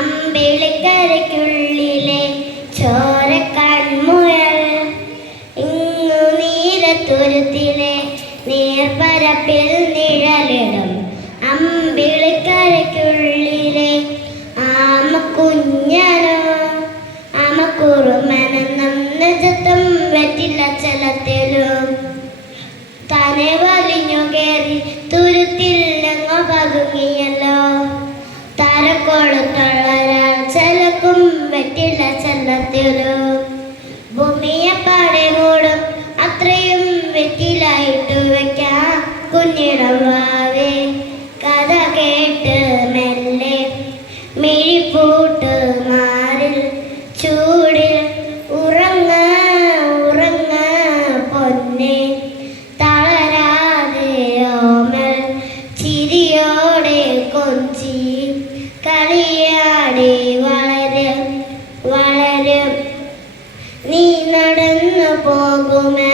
അമ്പിളിക്കരയ്ക്കുള്ളിലെ ചോര കൺമുയൽ ഇന്നു നീരത്തുരുത്തിലെ നീർപ്പരപ്പിൽ നിഴലിടും. അമ്പിളിക്കരയ്ക്കുള്ളിലെ ആമ കുഞ്ഞനോ ആമ കുറുമനെന്നും നിജത്തും പറ്റില്ല ചലത്തിലും. തന്നെ വലിഞ്ഞു കയറി വെറ്റിലായിട്ട് വെക്കാം. കുഞ്ഞിടവാവേ കഥ കേട്ട് മെല്ലെ. മിഴിപ്പൂട്ട് മാറിൽ ചൂടിൽ ഉറങ്ങ ഉറങ്ങ പൊന്നെ. തളരാതെ ഓമൽ ചിരിയോടെ കൊഞ്ചി. കളിയാടി വളരും വളരും. നീ നടന്നു പോകുമേ.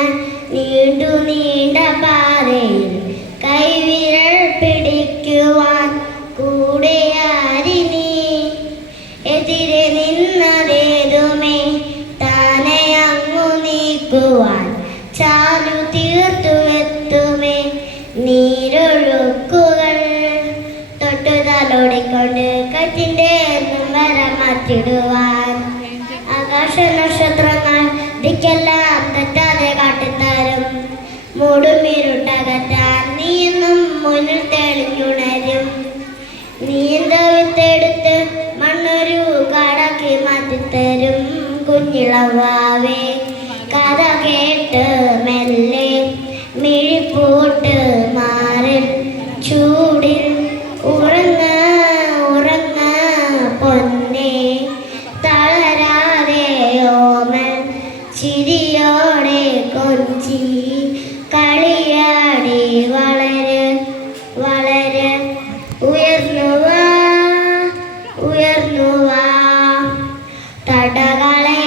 നീക്കുവാൻ ചാലു തീർത്തു എത്തുമേ നീരൊഴുക്കുകൾ തൊട്ടുതലോടിക്കൊണ്ട് കറ്റിന്റെ വര മാറ്റിടുവാൻ ആകാശ നക്ഷത്രങ്ങൾ ദിക്കെല്ലാം തെറ്റാതെ കാട്ടിത്തരും. മൂടുമിരുട്ടകറ്റാൻ നീ എന്നും മുന്നിൽ തെളിഞ്ഞുണരും. നീന്തവിത്തെടുത്ത് മണ്ണൊരു കാടാക്കി മാറ്റിത്തരും കുഞ്ഞിളവാവേ. കൊഞ്ചിയോടെ കൊഞ്ചി കളിയാടെ വളരെ വളരെ ഉയർന്നു വാ ഉയർന്നു വാ. തടകളെ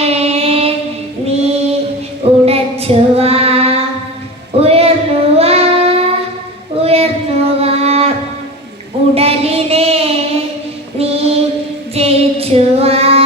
നീ ഉടച്ചു വാ. ഉയർന്നു വാ ഉയർന്നു വാ. ഉടലിനെ നീ ജയിച്ചു വാ.